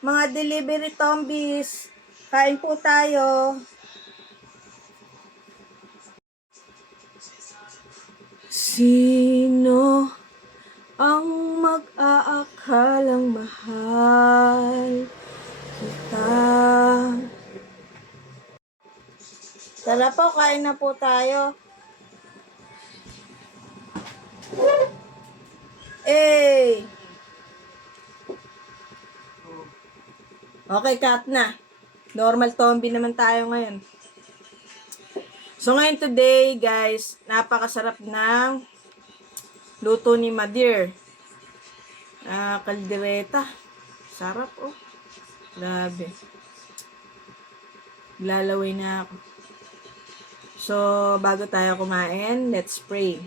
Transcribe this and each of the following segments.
Mga delivery tombies, kain po tayo. Sino ang mag-aakalang mahal kita? Tara po, kain na po tayo. Eh! Okay, cut na. Normal zombie naman tayo ngayon. So ngayon today, guys, napakasarap ng luto ni Madir. Kaldereta. Sarap, oh. Grabe. Lalaway na ako. So, bago tayo kumain, let's pray.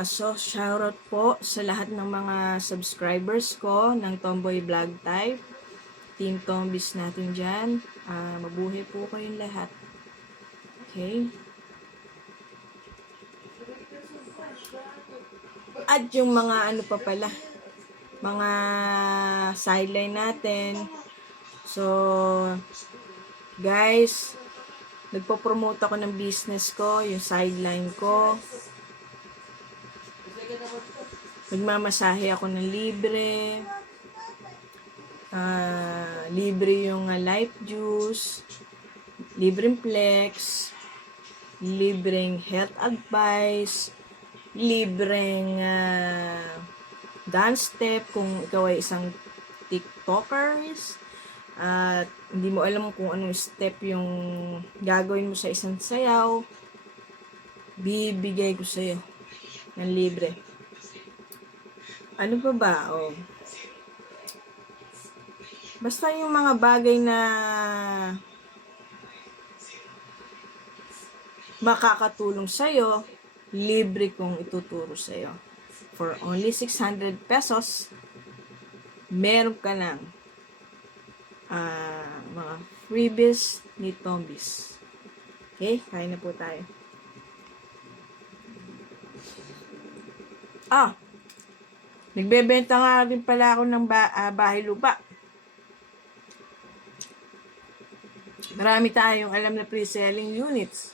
So, shoutout po sa lahat ng mga subscribers ko ng Tomboy Vlog Type. Team Tombies natin dyan. Mabuhay po kayong lahat. Okay? At yung mga ano pa pala, mga sideline natin. So, guys, nagpo-promote ako ng business ko, yung sideline ko. Nagmamasahe ako ng libre. Libre yung life juice. Libreng flex. Libreng health advice. Libreng dance step kung ikaw ay isang TikTokers. At hindi mo alam kung anong step yung gagawin mo sa isang sayaw. Bibigay ko sa'yo ng libre. Ano pa ba? Oh. Basta yung mga bagay na makakatulong sa'yo, libre kong ituturo sa'yo. For only 600 pesos, meron ka ng mga freebies ni Tombies. Okay? Kain na po tayo. Nagbebenta nga rin pala ako ng bahay lupa. Marami tayong alam na pre-selling units.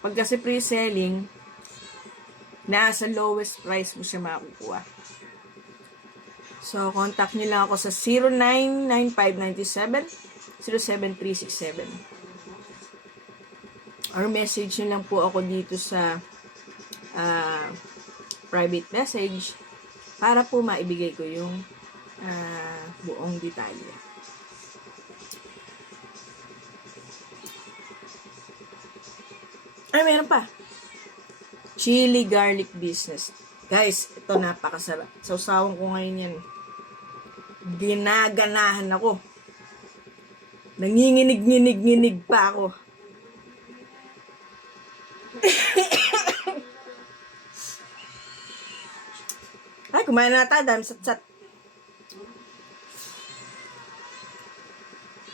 Pag kasi pre-selling, nasa lowest price mo siya makukuha. So, contact nyo lang ako sa 099597-07367. Or message nyo lang po ako dito sa private message para po maibigay ko yung buong detalye. Ay, meron pa. Chili garlic business. Guys, ito napakasarap. Sausawan ko ngayon yan. Ginaganahan ako. Nanginginig-nginig pa ako. Ay, kumain na tayo. Dami sat-sat.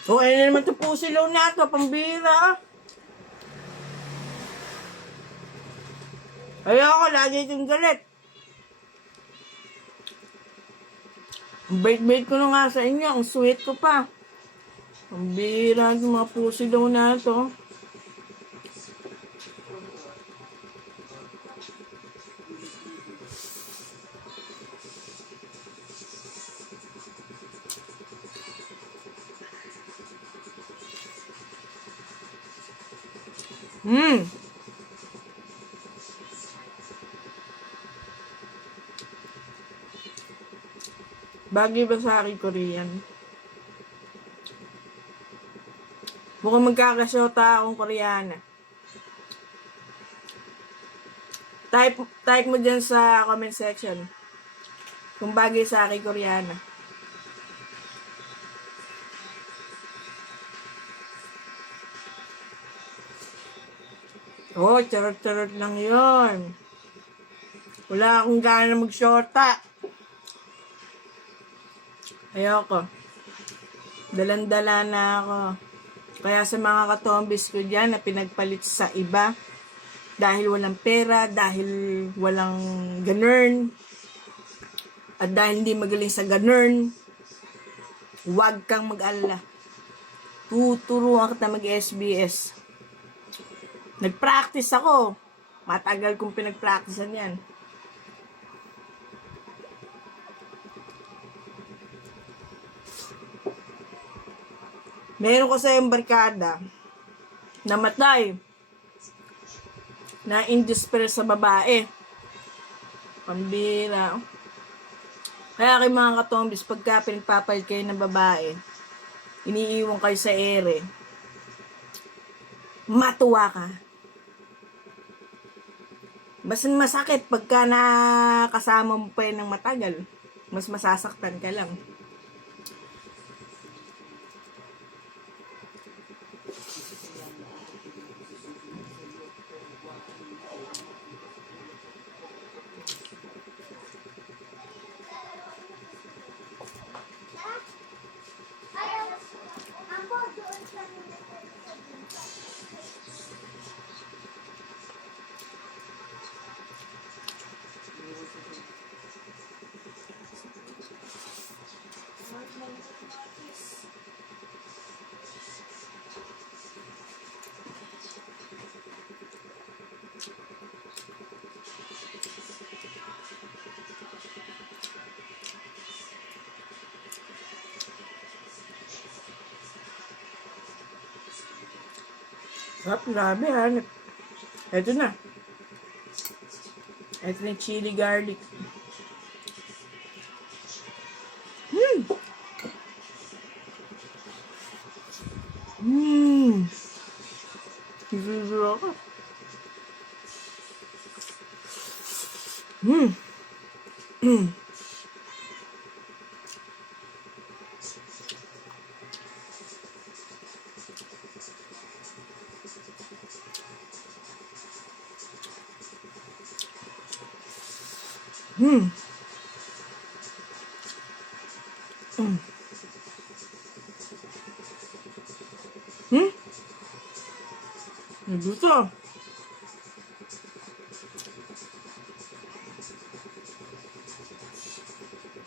So, ayun na naman ito po silaw na ito. Pambira. Ayoko, lagi itong galit. Ang bait-bait ko na nga sa inyo. Ang sweet ko pa. Ang bira itong mga pusilaw na ito. Bagay ba sa akin Korean? Mukhang magkakasyota akong Koreana. Type mo dyan sa comment section kung bagay sa akin Koreana. Oh, charot-charot lang yon. Wala akong gana mag-shorta. Ayoko. Dalandala na ako. Kaya sa mga katombis ko dyan na pinagpalit sa iba, dahil walang pera, dahil walang ganern, at dahil hindi magaling sa ganern, huwag kang mag-alala. Tuturuan kita mag-SBS. Nag-practice ako. Matagal kong pinag-practicean yan. Meron ko sa yung barkada, namatay, na indisper sa babae. Pambira. Kaya kay mga katombis, pagka pinagpapalit kayo ng babae, iniiwan kayo sa ere, matuwa ka. Mas masakit pagka nakasama mo pa yun ng matagal. Mas masasaktan ka lang. Sarap, grabe ha. Ito na. Ito na chili garlic. Siguro ako. Nagusto.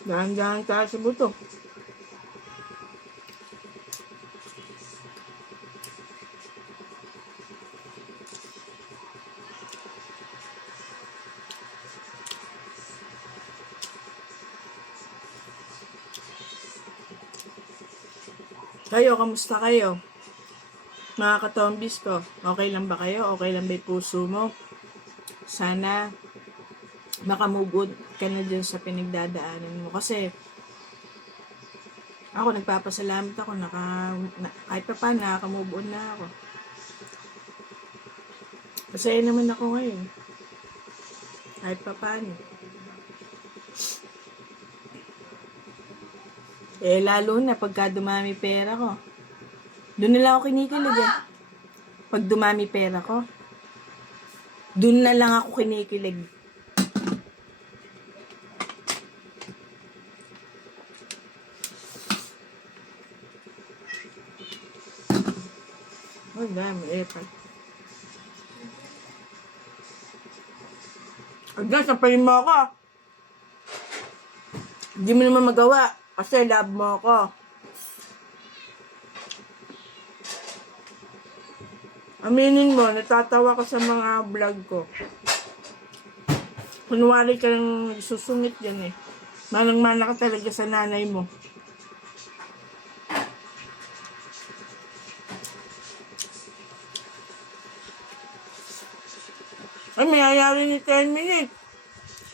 Dahan-dahan tayo sa buto. Kayo, kamusta kayo? Mga katombis ko, okay lang ba kayo? Okay lang ba yung puso mo? Sana makamove on ka na dyan sa pinagdadaanan mo. Kasi ako, nagpapasalamat ako, kahit pa paano, nakakamove on na ako. Masaya naman ako ngayon. Kahit pa paano. Lalo na pagka dumami pera ko. Doon na lang ako kinikilig eh. Pag dumami pera ko, doon na lang ako kinikilig. Oh, dami. Agad, sapayin mo ako. Hindi mo naman magawa kasi love mo ako. Aminin mo, natatawa ka sa mga vlog ko. Kunwari ka lang susungit yan eh. Manang-mana ka talaga sa nanay mo. Ay, may ayari ni 10 minutes.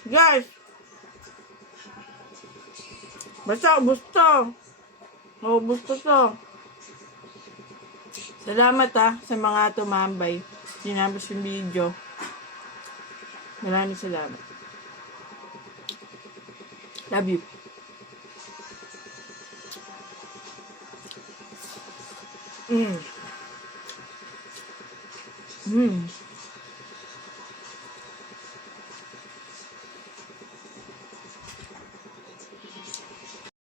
Guys. Basta, ubus to. Maubos to to. Salamat sa mga tumambay. Sinabos yung video. Maraming salamat. Love you.